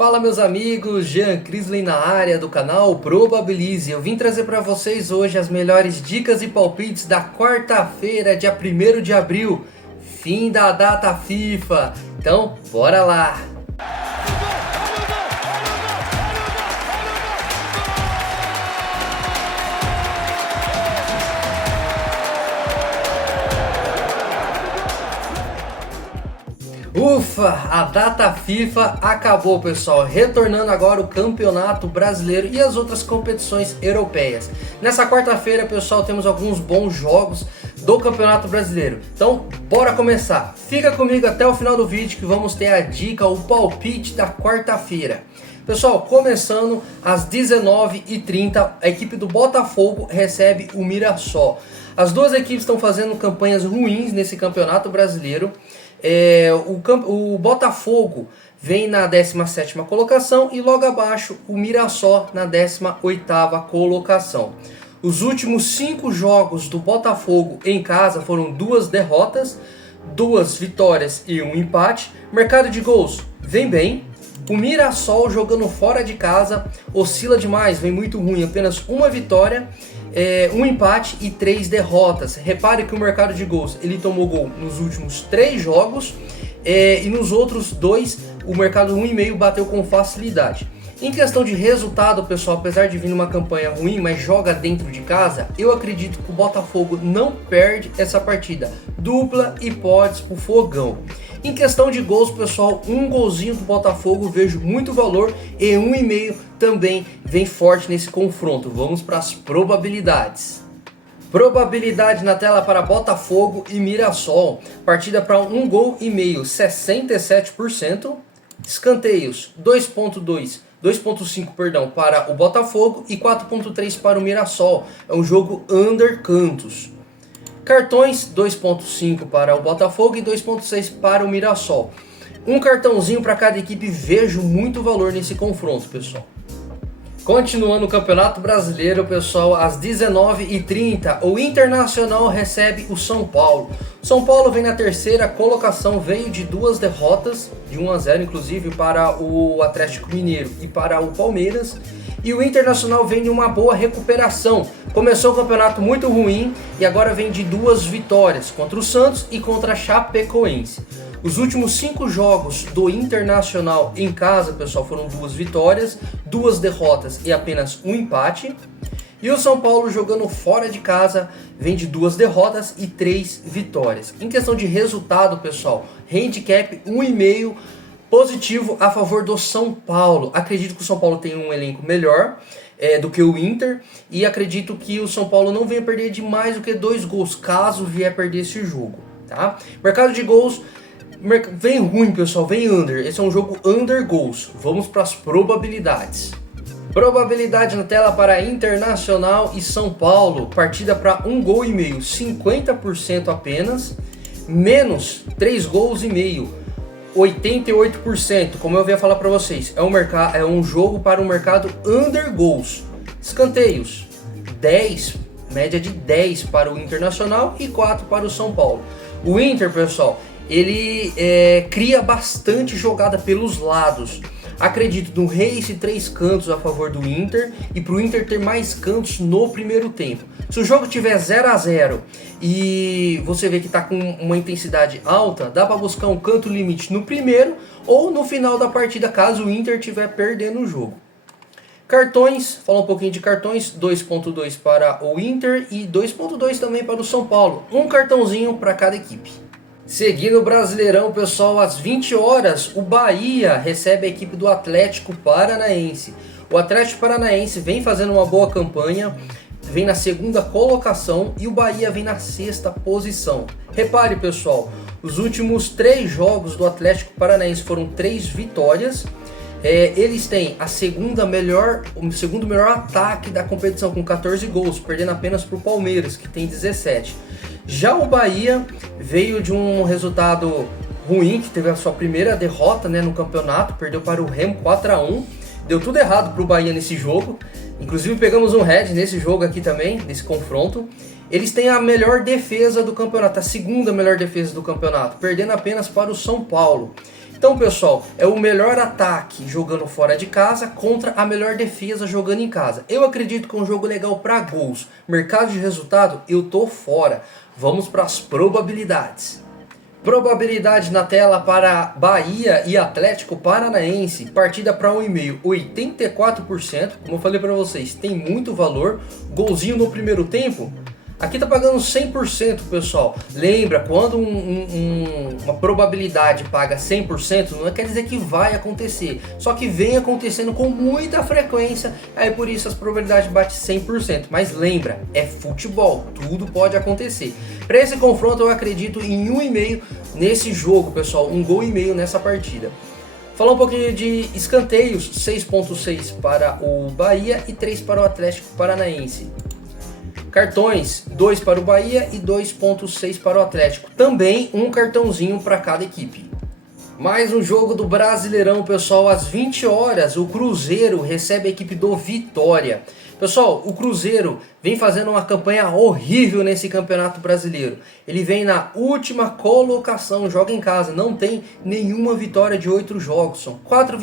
Fala meus amigos, Jean Crisley na área do canal Probabilize. Eu vim trazer para vocês hoje as melhores dicas e palpites da quarta-feira, dia 1º de abril, fim da data FIFA. Então, bora lá! Ufa, a data FIFA acabou, pessoal, retornando agora o Campeonato Brasileiro e as outras competições europeias. Nessa quarta-feira, pessoal, temos alguns bons jogos do Campeonato Brasileiro. Então, bora começar. Fica comigo até o final do vídeo que vamos ter a dica, o palpite da quarta-feira. Pessoal, começando às 19h30, a equipe do Botafogo recebe o Mirassol. As duas equipes estão fazendo campanhas ruins nesse Campeonato Brasileiro. O Botafogo vem na 17ª colocação e logo abaixo o Mirassol na 18ª colocação. Os últimos 5 jogos do Botafogo em casa foram 2 derrotas, 2 vitórias e 1 empate. Mercado de gols vem bem. O Mirassol jogando fora de casa oscila demais, vem muito ruim, apenas 1 vitória, 1 empate e 3 derrotas. Repare que o mercado de gols, ele tomou gol nos últimos 3 jogos e nos outros 2 o mercado 1,5 bateu com facilidade. Em questão de resultado, pessoal, apesar de vir numa campanha ruim, mas joga dentro de casa, eu acredito que o Botafogo não perde essa partida. Dupla hipótese pro Fogão. Em questão de gols, pessoal, um golzinho do Botafogo vejo muito valor e 1,5 também vem forte nesse confronto. Vamos para as probabilidades. Probabilidade na tela para Botafogo e Mirassol. Partida para 1,5 gol, 67%. Escanteios 2.5 para o Botafogo e 4.3 para o Mirassol. É um jogo under cantos. Cartões 2.5 para o Botafogo e 2.6 para o Mirassol. Um cartãozinho para cada equipe, vejo muito valor nesse confronto, pessoal. Continuando o Campeonato Brasileiro, pessoal, às 19h30, o Internacional recebe o São Paulo. São Paulo vem na 3ª colocação, veio de 2 derrotas, de 1-0 inclusive, para o Atlético Mineiro e para o Palmeiras. E o Internacional vem de uma boa recuperação. Começou o campeonato muito ruim e agora vem de 2 vitórias contra o Santos e contra a Chapecoense. Os últimos 5 jogos do Internacional em casa, pessoal, foram 2 vitórias, 2 derrotas e apenas 1 empate. E o São Paulo jogando fora de casa vem de 2 derrotas e 3 vitórias. Em questão de resultado, pessoal, handicap 1,5 positivo a favor do São Paulo. Acredito que o São Paulo tem um elenco melhor do que o Inter e acredito que o São Paulo não venha perder de mais do que 2 gols, caso vier perder esse jogo, tá? Mercado de gols vem ruim, pessoal, vem under. Esse é um jogo under gols. Vamos para as probabilidades. Probabilidade na tela para Internacional e São Paulo. Partida para 1,5 gol, 50% apenas. Menos 3 gols e meio, 88%. Como eu ia falar para vocês, é um jogo para o mercado under goals. Escanteios 10, média de 10 para o Internacional e 4 para o São Paulo. O Inter, pessoal, ele cria bastante jogada pelos lados. Acredito no race 3 cantos a favor do Inter e para o Inter ter mais cantos no primeiro tempo. Se o jogo tiver 0-0 e você vê que está com uma intensidade alta, dá para buscar um canto limite no primeiro ou no final da partida, caso o Inter estiver perdendo o jogo. Cartões, fala um pouquinho de cartões, 2.2 para o Inter e 2.2 também para o São Paulo. Um cartãozinho para cada equipe. Seguindo o Brasileirão, pessoal, às 20 horas, o Bahia recebe a equipe do Atlético Paranaense. O Atlético Paranaense vem fazendo uma boa campanha, vem na 2ª colocação e o Bahia vem na 6ª posição. Repare, pessoal, os últimos 3 jogos do Atlético Paranaense foram 3 vitórias. Eles têm o segundo melhor ataque da competição com 14 gols, perdendo apenas para o Palmeiras, que tem 17. Já o Bahia veio de um resultado ruim, que teve a sua primeira derrota, no campeonato, perdeu para o Remo 4-1. Deu tudo errado para o Bahia nesse jogo, inclusive pegamos um red nesse jogo aqui também, nesse confronto. Eles têm a melhor defesa do campeonato, a 2ª melhor defesa do campeonato, perdendo apenas para o São Paulo. Então, pessoal, é o melhor ataque jogando fora de casa contra a melhor defesa jogando em casa. Eu acredito que é um jogo legal para gols. Mercado de resultado, eu tô fora. Vamos para as probabilidades. Probabilidade na tela para Bahia e Atlético Paranaense. Partida para 1,5, 84%. Como eu falei para vocês, tem muito valor. Golzinho no primeiro tempo. Aqui tá pagando 100%, pessoal. Lembra, quando uma probabilidade paga 100%, não quer dizer que vai acontecer. Só que vem acontecendo com muita frequência, aí por isso as probabilidades batem 100%. Mas lembra, é futebol, tudo pode acontecer. Para esse confronto eu acredito em 1,5 nesse jogo, pessoal. 1,5 gol nessa partida. Falar um pouquinho de escanteios, 6,6 para o Bahia e 3 para o Atlético Paranaense. Cartões, 2 para o Bahia e 2,6 para o Atlético. Também um cartãozinho para cada equipe. Mais um jogo do Brasileirão, pessoal. Às 20 horas, o Cruzeiro recebe a equipe do Vitória. Pessoal, o Cruzeiro vem fazendo uma campanha horrível nesse Campeonato Brasileiro. Ele vem na última colocação, joga em casa, não tem nenhuma vitória de 8 jogos. São 4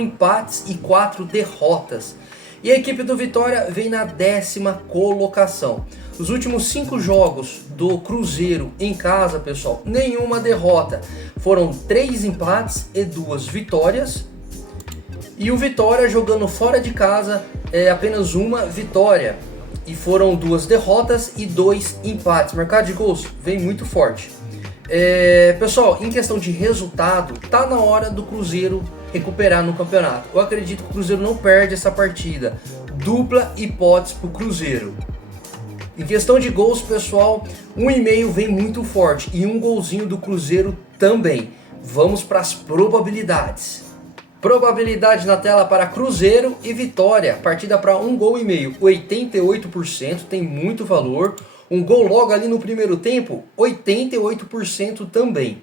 empates e 4 derrotas. E a equipe do Vitória vem na 10ª colocação. Os últimos 5 jogos do Cruzeiro em casa, pessoal, nenhuma derrota. Foram 3 empates e 2 vitórias. E o Vitória jogando fora de casa é apenas uma vitória. E foram 2 derrotas e 2 empates. Mercado de gols vem muito forte. Pessoal, em questão de resultado, tá na hora do Cruzeiro recuperar no campeonato. Eu acredito que o Cruzeiro não perde essa partida. Dupla hipótese pro Cruzeiro. Em questão de gols, pessoal, 1,5 vem muito forte e um golzinho do Cruzeiro também. Vamos para as probabilidades. Probabilidade na tela para Cruzeiro e Vitória. Partida para 1,5 gol, 88%, tem muito valor. Um gol logo ali no primeiro tempo, 88% também.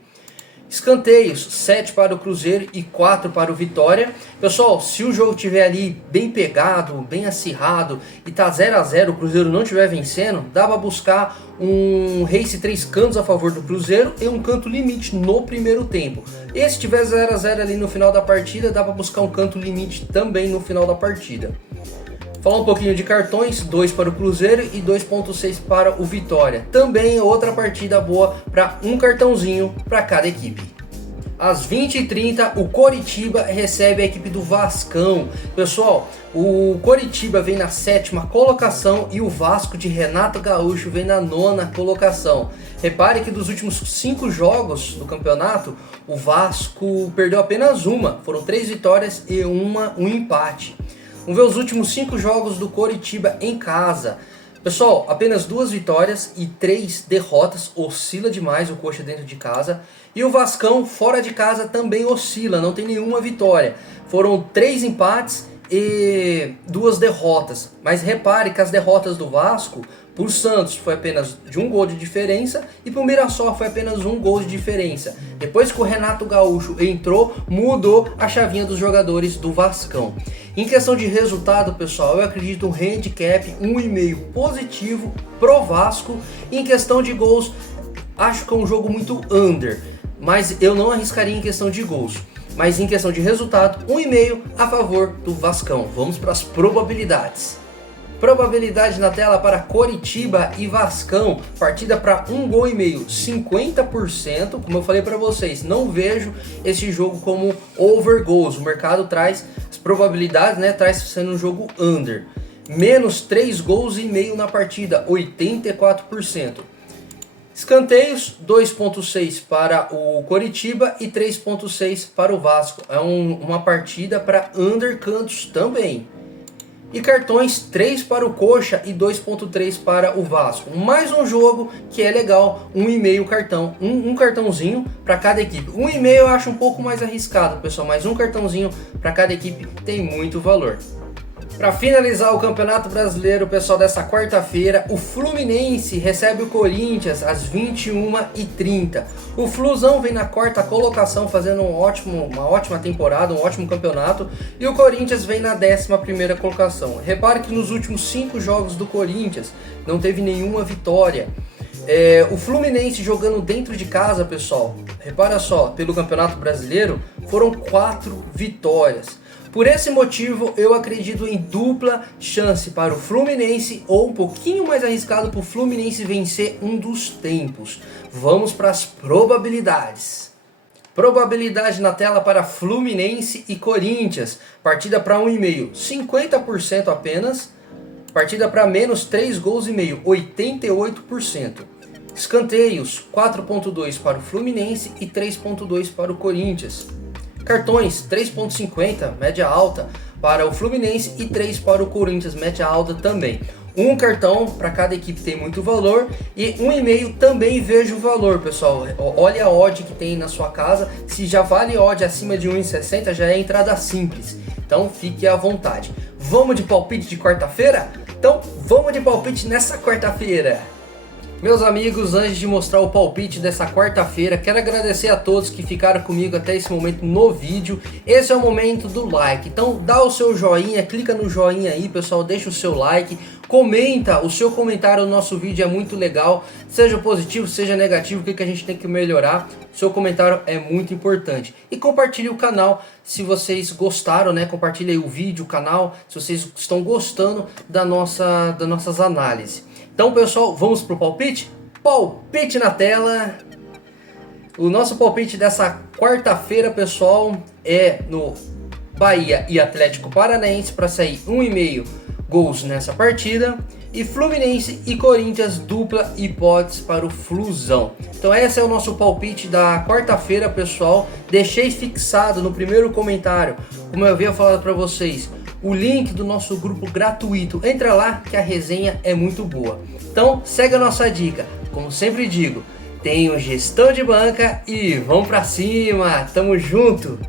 Escanteios, 7 para o Cruzeiro e 4 para o Vitória. Pessoal, se o jogo estiver ali bem pegado, bem acirrado e tá 0 a 0, o Cruzeiro não estiver vencendo, dá para buscar um race 3 cantos a favor do Cruzeiro e um canto limite no primeiro tempo. E se tiver 0 a 0 ali no final da partida, dá para buscar um canto limite também no final da partida. Falar um pouquinho de cartões, 2 para o Cruzeiro e 2,6 para o Vitória. Também outra partida boa para um cartãozinho para cada equipe. Às 20h30, o Coritiba recebe a equipe do Vascão. Pessoal, o Coritiba vem na 7ª colocação e o Vasco de Renato Gaúcho vem na 9ª colocação. Repare que dos últimos 5 jogos do campeonato, o Vasco perdeu apenas uma. Foram 3 vitórias e um empate. Vamos ver os últimos 5 jogos do Coritiba em casa. Pessoal, apenas 2 vitórias e 3 derrotas. Oscila demais o Coxa dentro de casa. E o Vascão fora de casa também oscila, não tem nenhuma vitória. Foram 3 empates e 2 derrotas. Mas repare que as derrotas do Vasco, para o Santos foi apenas de 1 gol de diferença e para o Mirassol foi apenas 1 gol de diferença. Depois que o Renato Gaúcho entrou, mudou a chavinha dos jogadores do Vascão. Em questão de resultado, pessoal, eu acredito um handicap 1,5 positivo pro Vasco. Em questão de gols, acho que é um jogo muito under, mas eu não arriscaria em questão de gols. Mas em questão de resultado, 1,5 a favor do Vascão. Vamos para as probabilidades. Probabilidade na tela para Coritiba e Vascão. Partida para 1,5 gol, 50%. Como eu falei para vocês, não vejo esse jogo como over goals. O mercado traz as probabilidades, né? Traz sendo um jogo under. Menos 3,5 gols na partida, 84%. Escanteios, 2,6 para o Coritiba e 3,6 para o Vasco. É uma partida para under cantos também. E cartões, 3 para o Coxa e 2,3 para o Vasco. Mais um jogo que é legal, 1,5 cartão, um cartãozinho para cada equipe. 1,5 eu acho um pouco mais arriscado, pessoal, mas um cartãozinho para cada equipe tem muito valor. Para finalizar o Campeonato Brasileiro, pessoal, dessa quarta-feira, o Fluminense recebe o Corinthians às 21h30. O Flusão vem na 4ª colocação, fazendo uma ótima temporada, um ótimo campeonato. E o Corinthians vem na 11ª colocação. Repare que nos últimos 5 jogos do Corinthians não teve nenhuma vitória. O Fluminense jogando dentro de casa, pessoal, repara só, pelo Campeonato Brasileiro, foram 4 vitórias. Por esse motivo, eu acredito em dupla chance para o Fluminense, ou um pouquinho mais arriscado para o Fluminense vencer um dos tempos. Vamos para as probabilidades. Probabilidade na tela para Fluminense e Corinthians. Partida para 1,5, 50% apenas. Partida para menos 3 gols e meio, 88%. Escanteios, 4.2 para o Fluminense e 3.2 para o Corinthians. Cartões, 3.50, média alta para o Fluminense e 3 para o Corinthians, média alta também. Um cartão para cada equipe tem muito valor e 1,5 também vejo valor, pessoal. Olha a odd que tem na sua casa. Se já vale odd acima de 1,60, já é entrada simples. Então fique à vontade. Vamos de palpite de quarta-feira? Então vamos de palpite nessa quarta-feira. Meus amigos, antes de mostrar o palpite dessa quarta-feira, quero agradecer a todos que ficaram comigo até esse momento no vídeo. Esse é o momento do like, então dá o seu joinha, clica no joinha aí, pessoal, deixa o seu like, comenta, o seu comentário no nosso vídeo é muito legal, seja positivo, seja negativo, o que a gente tem que melhorar, o seu comentário é muito importante. E compartilhe o canal se vocês gostaram, né? Compartilhe aí o vídeo, o canal, se vocês estão gostando das nossas análises. Então, pessoal, vamos pro palpite? Palpite na tela. O nosso palpite dessa quarta-feira, pessoal, é no Bahia e Atlético Paranaense para sair 1,5 gols nessa partida. E Fluminense e Corinthians, dupla hipótese para o Flusão. Então esse é o nosso palpite da quarta-feira, pessoal. Deixei fixado no primeiro comentário, como eu havia falado para vocês, o link do nosso grupo gratuito. Entra lá que a resenha é muito boa. Então segue a nossa dica. Como sempre digo, tenham gestão de banca e vamos pra cima. Tamo junto!